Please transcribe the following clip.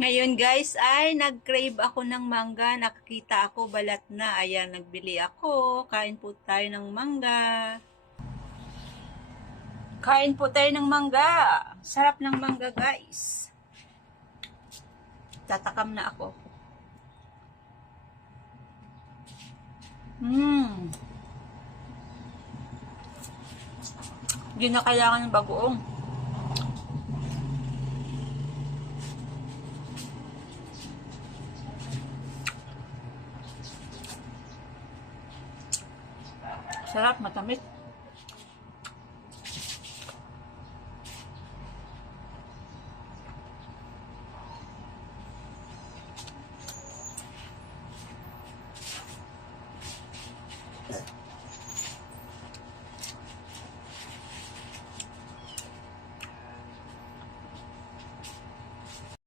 Ngayon guys ay nag-crave ako ng mangga. Nakakita ako balat na. Ayan, nagbili ako. Kain po tayo ng mangga. Kain po tayo ng mangga. Sarap ng mangga guys. Tatakam na ako. Hindi na kailangan ng bagoong. Sarap, matamis.